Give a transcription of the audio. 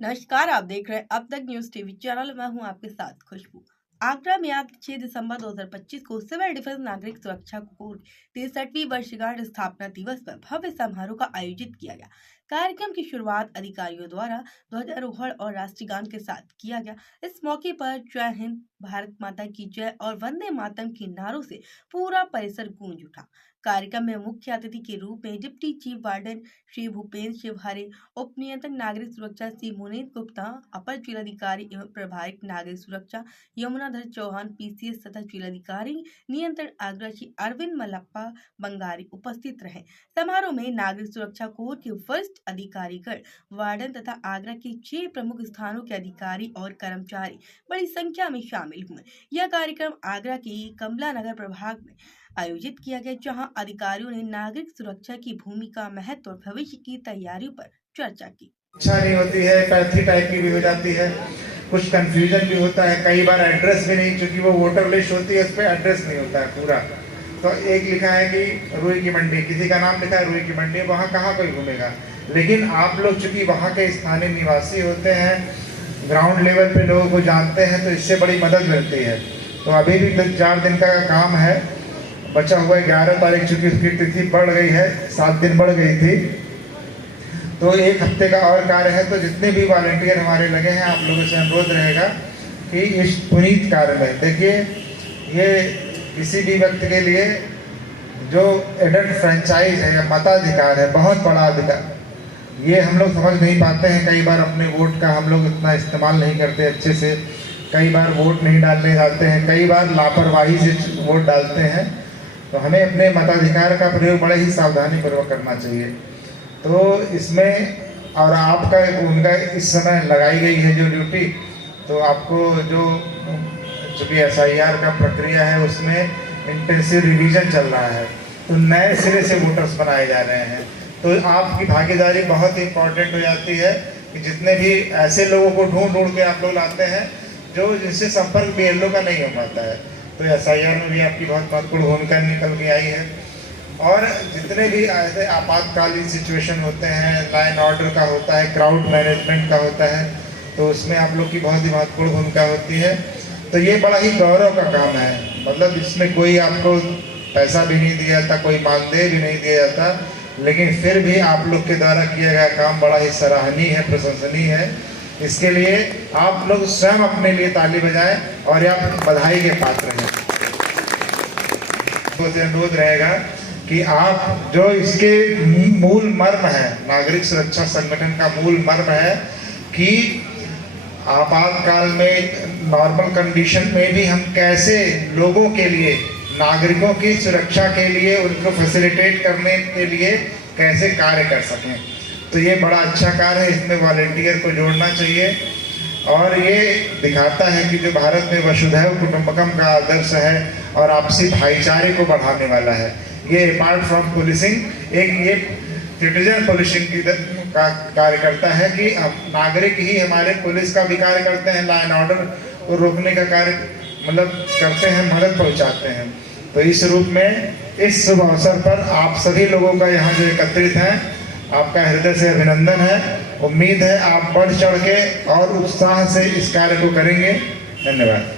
नमस्कार, आप देख रहे हैं अब तक न्यूज टीवी चैनल। मैं हूं आपके साथ खुशबू। आगरा में आज 6 दिसंबर 2025 को सिविल डिफेंस नागरिक सुरक्षा कोर 63वीं वर्षगांठ स्थापना दिवस पर भव्य समारोह का आयोजित किया गया। कार्यक्रम की शुरुआत अधिकारियों द्वारा ध्वजारोहण और राष्ट्रीय गान के साथ किया गया। इस मौके पर जय हिंद, भारत माता की जय और वंदे मातरम के नारों से पूरा परिसर गूंज उठा। कार्यक्रम में मुख्य अतिथि के रूप में deputy chief warden Shri Bhupendra Shivhare, उप नियंत्रक नागरिक सुरक्षा श्री मुनीत गुप्ता, अपर जिलाधिकारी एवं प्रभारी नागरिक सुरक्षा यमुनाधर चौहान पीसीएस तथा जिलाधिकारी नियंत्रण आगरा श्री अरविंद मल्लप्पा बंगारी उपस्थित रहे। समारोह में नागरिक सुरक्षा कोर के वरिष्ठ अधिकारीगण, वार्डन तथा आगरा के 6 प्रमुख स्थानों के अधिकारी और कर्मचारी बड़ी संख्या में शामिल हुए। यह कार्यक्रम आगरा के कमला नगर प्रभाग में आयोजित किया गया, जहां अधिकारियों ने नागरिक सुरक्षा की भूमिका, महत्व और भविष्य की तैयारियों पर चर्चा की। अच्छा नहीं होती है, पैथी टाइप की भी हो जाती है, कुछ कंफ्यूजन भी होता है, कई बार एड्रेस भी नहीं, क्योंकि वो वोटर लिस्ट होती है, उस पर एड्रेस नहीं होता है पूरा। तो एक लिखा है कि रुई की मंडी, किसी का नाम लिखा है रुई की मंडी, वहाँ कहाँ कोई घूमेगा। लेकिन आप लोग चूंकि वहाँ के स्थानीय निवासी होते हैं, ग्राउंड लेवल पे लोगों को जानते हैं, तो इससे बड़ी मदद मिलती है। तो अभी भी 4 दिन का काम है, बचा हुआ 11 तारीख, चूंकि उसकी तिथि बढ़ गई है, 7 दिन बढ़ गई थी, तो 1 हफ्ते का और कार्य है। तो जितने भी वॉलंटियर हमारे लगे हैं, आप लोगों से अनुरोध रहेगा कि इस पुनीत कार्य में देखिए, ये किसी भी व्यक्ति के लिए जो एडल्ट फ्रेंचाइज है या मताधिकार है, बहुत बड़ा अधिकार, ये हम लोग समझ नहीं पाते हैं। कई बार अपने वोट का हम लोग इतना इस्तेमाल नहीं करते अच्छे से, कई बार वोट नहीं डालने जाते हैं, कई बार लापरवाही से वोट डालते हैं। तो हमें अपने मताधिकार का प्रयोग बड़े ही सावधानी पूर्वक करना चाहिए। तो इसमें और आपका उनका इस समय लगाई गई है जो ड्यूटी, तो आपको जो चूँकि SIR का प्रक्रिया है, उसमें इंटेंसिव रिवीजन चल रहा है, तो नए सिरे से वोटर्स बनाए जा रहे हैं। तो आपकी भागीदारी बहुत इंपॉर्टेंट हो जाती है कि जितने भी ऐसे लोगों को ढूंढ के आप लोग लाते हैं जो जिनसे संपर्क BLO का नहीं हो पाता है, तो SIR में भी आपकी बहुत महत्वपूर्ण भूमिका निकल के आई है। और जितने भी ऐसे आपातकालीन सिचुएशन होते हैं, लाइन ऑर्डर का होता है, क्राउड मैनेजमेंट का होता है, तो उसमें आप लोग की बहुत ही महत्वपूर्ण भूमिका होती है। तो ये बड़ा ही गौरव का काम है, मतलब इसमें कोई आपको पैसा भी नहीं दिया जाता, कोई मानदेय भी नहीं दिया जाता, लेकिन फिर भी आप लोग के द्वारा किया गया काम बड़ा ही सराहनीय है, प्रशंसनीय है। इसके लिए आप लोग स्वयं अपने लिए ताली बजाएं और आप बधाई के पात्र हैं। तो अनुरोध रहेगा कि आप जो इसके मूल मर्म है, नागरिक सुरक्षा संगठन का मूल मर्म है कि आपातकाल में, नॉर्मल कंडीशन में भी हम कैसे लोगों के लिए, नागरिकों की सुरक्षा के लिए, उनको फैसिलिटेट करने के लिए कैसे कार्य कर सकें। तो ये बड़ा अच्छा कार्य है, इसमें वॉलंटियर को जोड़ना चाहिए। और ये दिखाता है कि जो भारत में वसुधैव कुटुंबकम का आदर्श है और आपसी भाईचारे को बढ़ाने वाला है। ये अपार्ट फ्रॉम पुलिसिंग, एक ये सिटीजन पुलिसिंग की का कार्य करता है कि नागरिक ही हमारे पुलिस का भी कार्य करते हैं, लाइन ऑर्डर को रोकने का कार्य मतलब करते हैं, मदद पहुंचाते हैं। तो इस रूप में इस शुभ अवसर पर आप सभी लोगों का यहाँ जो एकत्रित हैं, आपका हृदय से अभिनंदन है। उम्मीद है आप बढ़ चढ़ के और उत्साह से इस कार्य को करेंगे। धन्यवाद।